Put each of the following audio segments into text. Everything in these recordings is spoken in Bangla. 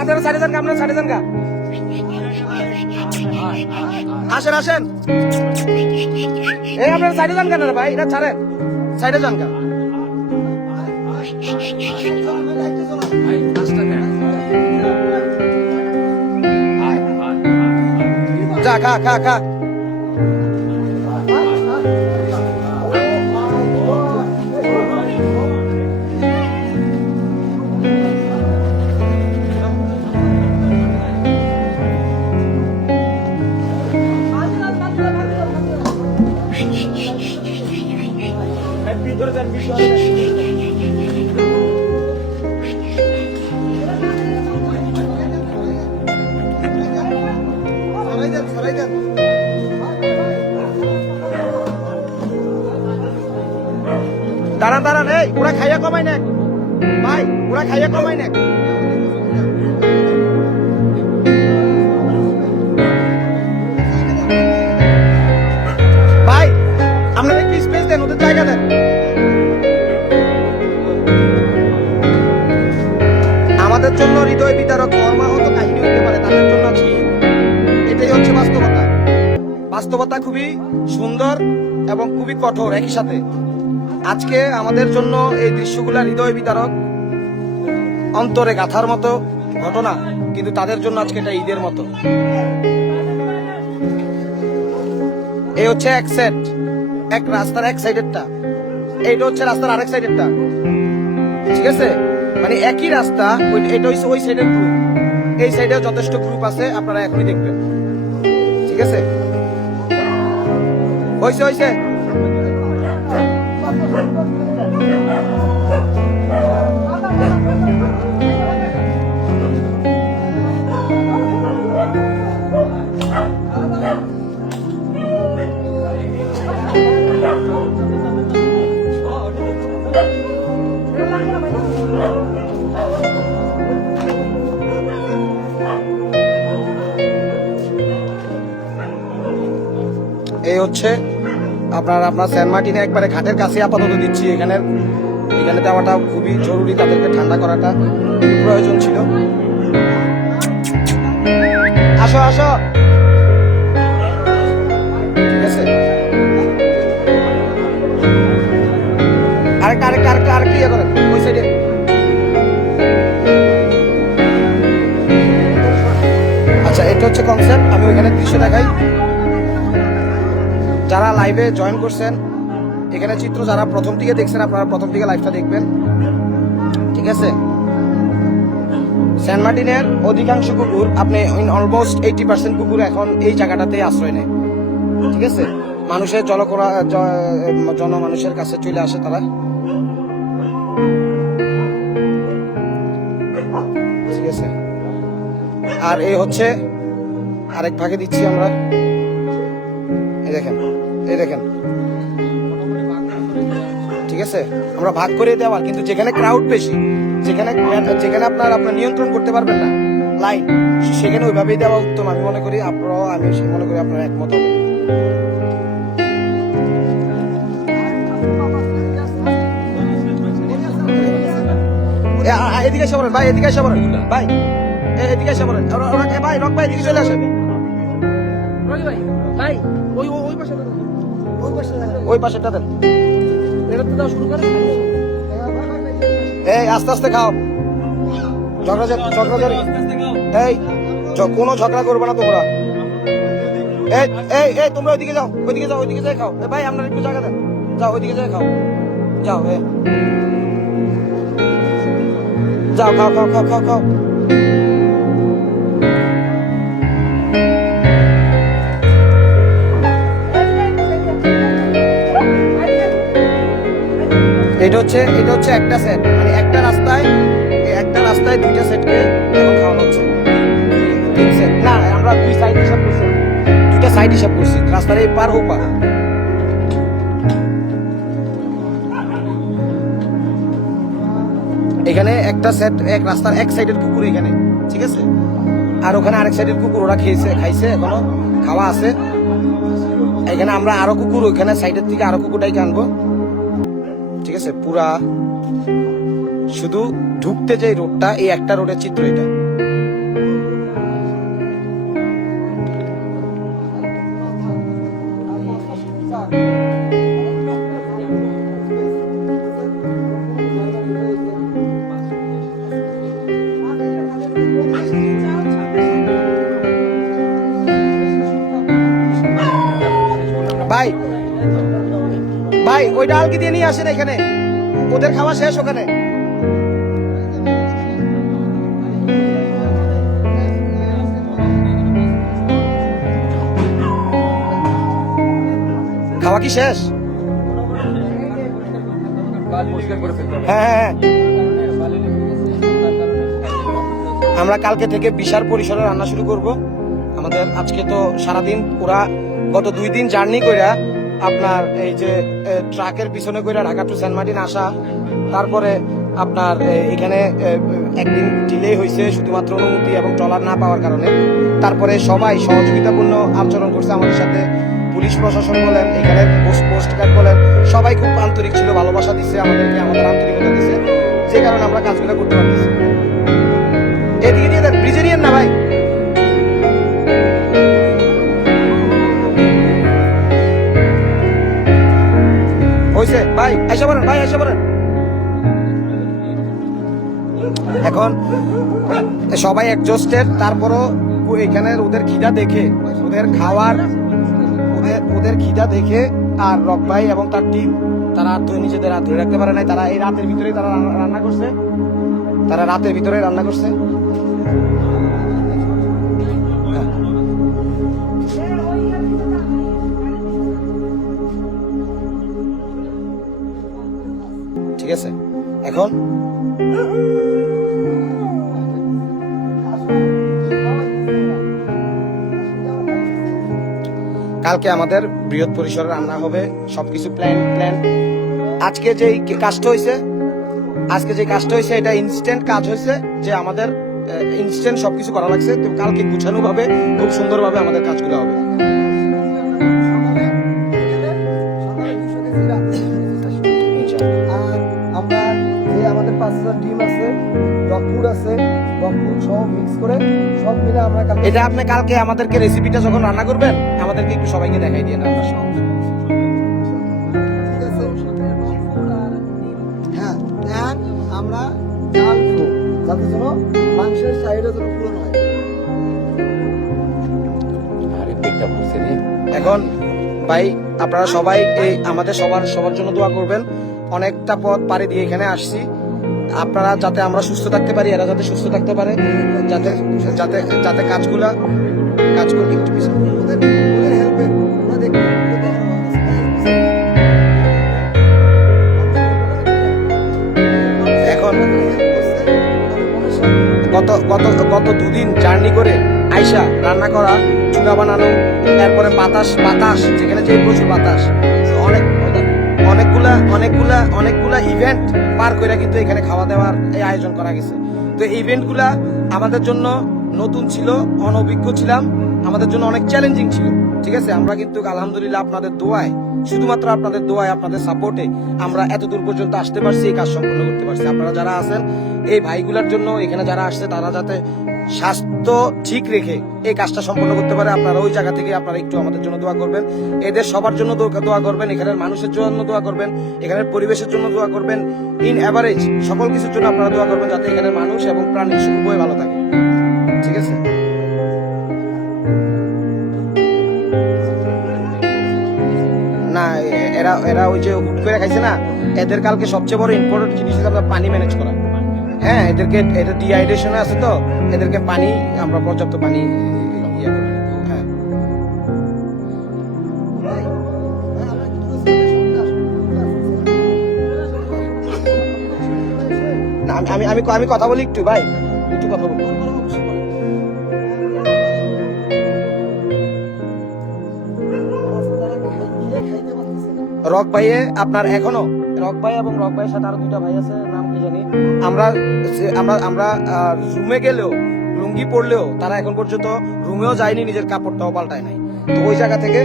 আপনারা সাড়ে যান আপনারা সাড়ে যান গা। আসেন আসেন। এই, আপনারা সাইডে যান কেন ভাই, এটা ছাড়েন। সাইডে যান কেন যা খা খা খা সরাই দেন দাঁড়ান দাঁড়ান, এই, ওরা খাইয়া কমাই না ভাই, ওরা খাইয়া কমাই না ভাই, আপনারা কি স্পেস দেন, ওদের জায়গা দেন। জন্য হৃদয় বিতারক মর্মাহত কাহিনী হতে পারে তাদের জন্য ঈদ। এটাই হচ্ছে বাস্তবতা। বাস্তবতা খুবই সুন্দর এবং খুবই কঠোর একই সাথে। আজকে আমাদের জন্য এই দৃশ্যগুলা হৃদয় বিতারক অন্তরে গাথার মতো ঘটনা, কিন্তু তাদের জন্য আজকে এটা ঈদের মতো। এই হচ্ছে এক সেট এক রাস্তার এক সাইডেরটা এইটা হচ্ছে রাস্তার আরেক সাইডেরটা ঠিক আছে? মানে একই রাস্তা এটা হচ্ছে ওই সাইডের গ্রুপ এই সাইডেও যথেষ্ট গ্রুপ আছে, আপনারা এখনই দেখবেন। ঠিক আছে? হয়েছে হয়েছে এই হচ্ছে আপনার আপনার সেন্ট মার্টিনে একবারে ঘাটের কাছে আপাতত দিচ্ছি। এখানে এখানে দেওয়াটা খুবই জরুরি, তাদেরকে ঠান্ডা করাটা প্রয়োজন ছিল। আসো আসো। ঠিক আছে? ইয়ে আচ্ছা এটা হচ্ছে কনসেপ্ট আমি ওইখানে দৃশ্য দেখাই। যারা লাইভে জয়েন করছেন, এখানে চিত্র যারা প্রথম থেকে দেখছেন, আপনারা প্রথম থেকে লাইভটা দেখবেন। ঠিক আছে? সেন্ট মার্টিনের অধিকাংশ কুকুর, আপনি অলমোস্ট এইটি পার্সেন্ট কুকুর এখন এই জায়গাটাতে আশ্রয় নেয়। ঠিক আছে? মানুষের জলকরা জন মানুষের কাছে চলে আসে তারা। ঠিক আছে? আর এই হচ্ছে, আরেক ভাগে দিচ্ছি আমরা। এই দেখেন। এই দেখেন। ঠিক আছে? আমরা ভাগ করে দেওয়ার কিন্তু যেখানে ক্রাউড বেশি, যেখানে যেখানে আপনার আপনার নিয়ন্ত্রণ করতে পারবেন না লাইন সেখানে ওইভাবেই দেওয়া উত্তম। আমি মনে করি আপনারাও, আমি মনে করি আপনারা একমত হবেন। এদিকে এসে বলেন ভাই, এদিকে এসে বলেন ভাই এদিকে এসে বলেন ভাই, রক ভাই, এদিকে চলে আসেন। ভাই ওই, ওই- পাশে। ওই পাশেটা দেন। করে এই আস্তে আস্তে খাও। ঝগড়া ঝগড়া। এই কোনো ঝগড়া করবে না তোমরা। এই এই এই তোমরা ওইদিকে যাও ওইদিকে যাও ওইদিকে যাই খাও। ভাই আপনার একটু জায়গা দেন। যাও ওইদিকে যাই খাও। যাও এ। যাও খাও খাও খাও খাও খাও। এটা হচ্ছে এটা হচ্ছে একটা সেট মানে একটা রাস্তায় একটা রাস্তায় দুইটা সেটকে এখন খাওয়ানো হচ্ছে। তিন সেট না, আমরা দুই সাইড হিসাব করছি। দুইটা সাইড হিসাব করছি। রাস্তার এই পার ও পার এখানে একটা সেট এক রাস্তার এক সাইডের কুকুর এখানে, ঠিক আছে? আর ওখানে আরেক সাইডের কুকুর ওরা খেয়েছে, খাইছে, এখনও খাওয়া আছে। এখানে আমরা আরও কুকুর ওইখানে সাইডের থেকে আরও কুকুরটাইকে আনব। ঠিক আছে? পুরা শুধু ঢুকতে যে রোডটা এই একটা রোডের চিত্র এটা। নিয়ে আসেন এখানে। ওদের খাওয়া শেষ ওখানে। খাওয়া কি শেষ? হ্যাঁ হ্যাঁ হ্যাঁ। আমরা কালকে থেকে বিশাল পরিসরে রান্না শুরু করব। আমাদের আজকে তো সারাদিন ওরা গত দুই দিন জার্নি কইরা আপনার এই যে ট্রাকের পিছনে কইরা ঢাকা টু সেন্ট মার্টিন আসা, তারপরে আপনার এখানে একদিন ডিলে হয়েছে শুধুমাত্র অনুমতি এবং ট্রলার না পাওয়ার কারণে। তারপরে সবাই সহযোগিতাপূর্ণ আচরণ করছে আমাদের সাথে। পুলিশ প্রশাসন বলেন, এখানে পোস্ট পোস্ট গার্ড বলেন, সবাই খুব আন্তরিক ছিল, ভালোবাসা দিচ্ছে আমাদেরকে আমাদের আন্তরিকতা দিচ্ছে যে কারণে আমরা কাজগুলো করতে পারতেছি। এদিকে দিয়ে দেন, ব্রিজে নিয়েন না ভাই। ভাই, এসে পড়েন। এখন সবাই একজস্টেড তারপরও এখানে ওদের খিদা দেখে, ওদের খাওয়ার, ওদের ওদের খিদা দেখে আর রক ভাই এবং তার টিম তারা আর ধরে নিজেদের হাত ধরে রাখতে পারে নাই। তারা এই রাতের ভিতরেই তারা রান্না করছে। তারা রাতের ভিতরে রান্না করছে। ঠিক আছে? এখন? কালকে আমাদের বৃহৎ পরিসরে রান্না হবে, সবকিছু প্ল্যান প্ল্যান আজকে যে কাজটা হয়েছে আজকে যে কাজটা হয়েছে এটা ইনস্ট্যান্ট কাজ হয়েছে যে আমাদের ইনস্ট্যান্ট সবকিছু করা লাগছে। তো কালকে গুছানো ভাবে খুব সুন্দরভাবে আমাদের কাজগুলো হবে। আছে ডগ ফুড মিক্স করে সব মিলে আমরা কালকে এটা আপনি কালকে আমাদেরকে রেসিপিটা যখন রান্না করবেন আমাদেরকে একটু সবাইকে দেখাই দিয়ে রান্না আছে? হ্যাঁ আমরা দেবো যাতে যেন মাংসের চাহিদা যেন পূরণ হয়। আরে পেটটা রে। এখন ভাই আপনারা সবাই এই আমাদের সবার সবার জন্য দোয়া করবেন। অনেকটা পথ পাড়ি দিয়ে এখানে আসছি। আপনারা যাতে আমরা সুস্থ থাকতে পারি, এরা যাতে সুস্থ থাকতে পারে, যাতে যাতে যাতে কাজগুলা কাজ কাজগুলো একটু এখন গত গত গত দুদিন জার্নি করে আইসা রান্না করা, চুলা বানানো তারপরে বাতাস বাতাস, যেখানে যে প্রচুর বাতাস, অনেক অনেকগুলা অনেকগুলা অনেকগুলা ইভেন্ট পার করে কিন্তু এখানে খাওয়া দাওয়ার এই আয়োজন করা গেছে। তো এই ইভেন্টগুলা আমাদের জন্য নতুন ছিল, অনভিজ্ঞ ছিলাম, আমাদের জন্য অনেক চ্যালেঞ্জিং ছিল, ঠিক আছে? আমরা কিন্তু আলহামদুলিল্লাহ আপনাদের দোয়ায়, শুধুমাত্র আপনাদের দোয়ায়, আপনাদের সাপোর্টে আমরা এত দূর পর্যন্ত আসতে পারছি, এই কাজ সম্পূর্ণ করতে পারছি। আপনারা যারা আছেন, এই ভাইগুলার জন্য এখানে যারা আসছে, তারা যাতে স্বাস্থ্য ঠিক রেখে এই কাজটা সম্পন্ন করতে পারে, আপনারা ওই জায়গা থেকে আপনারা একটু আমাদের জন্য দোয়া করবেন। এদের সবার জন্য দোয়া করবেন, এখানের মানুষের জন্য দোয়া করবেন, এখানের পরিবেশের জন্য দোয়া করবেন। ইন অ্যাভারেজ সকল কিছুর জন্য আপনারা দোয়া করবেন যাতে এখানের মানুষ এবং প্রাণী উভয় ভালো থাকে। ঠিক আছে? না এরা এরা ওই যে হুট করে খাইছে না, এদের কালকে সবচেয়ে বড় ইম্পর্টেন্ট জিনিস হচ্ছে পানি ম্যানেজ করা। হ্যাঁ এদেরকে, এদের ডিহাইড্রেশন আছে তো, এদেরকে পানি, আমরা পর্যাপ্ত পানি ইয়ে হ্যাঁ। আমি আমি আমি কথা বলি একটু, ভাই। একটু কথা বলি। রক ভাইয়ে, আপনার এখনও, রক ভাই এবং রক ভাইয়ের সাথে আরও দুটা ভাই আছে জানি। আমরা আমরা আমরা রুমে গেলেও, লুঙ্গি পরলেও, তারা এখন পর্যন্ত রুমেও যায়নি, নিজের কাপড়টাও পাল্টায় নাই। তো ওই জায়গা থেকে,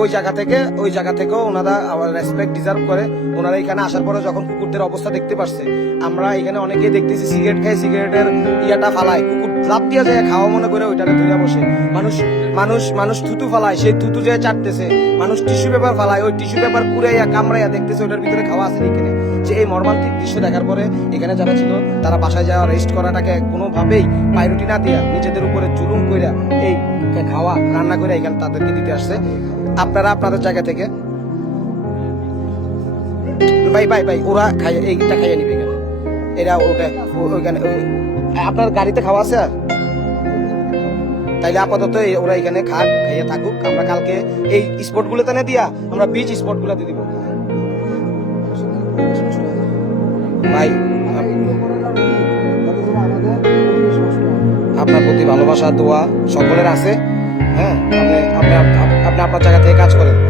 ওই জায়গা থেকে, ওই জায়গা থেকেও ওনারা আমার রেসপেক্ট ডিজার্ভ করে। ওনারা এখানে আসার পরে যখন কুকুরদের অবস্থা দেখতে পারছে, আমরা এখানে অনেকেই দেখতেছি সিগারেট খাই সিগারেটের ইয়াটা ফালায়। কুকুর লাভ দিয়ে যায়, খাওয়া মনে করে ওইটাকে ধরে বসে। মানুষ মানুষ মানুষ থুতু ফালায়, সেই থুতু যে চাটতেছে, মানুষ টিস্যু পেপার ফালায়, ওই টিস্যু পেপার কুড়াইয়া কামড়াইয়া দেখতেছে ওটার ভিতরে খাওয়া আছে এখানে যে এই মর্মান্তিক দৃশ্য দেখার পরে এখানে যারা ছিল, তারা বাসায় যাওয়া রেস্ট করাটাকে কোনোভাবেই প্রায়োরিটি না দিয়া নিজেদের উপরে জুলুম কইরা এই খাওয়া, রান্না করে এখানে তাদেরকে দিতে আসছে। আপনারা আপনাদের জায়গা থেকে ভাই ভাই ভাই, ওরা খাইয়ে, এইটা খাইয়ে নিবে এখানে। এরা ওটা ওইখানে আপনার গাড়িতে খাওয়া আছে আর? তাইলে আপাতত ওরা এখানে খাক, খাইয়ে থাকুক। আমরা কালকে এই স্পট গুলোতে না দিয়া, আমরা বিচ স্পট গুলোতে দিব। হয়। আপনার প্রতি ভালোবাসা, দোয়া সকলের আছে হ্যাঁ আপনি আপনি আপনি আপনার জায়গা থেকে কাজ করেন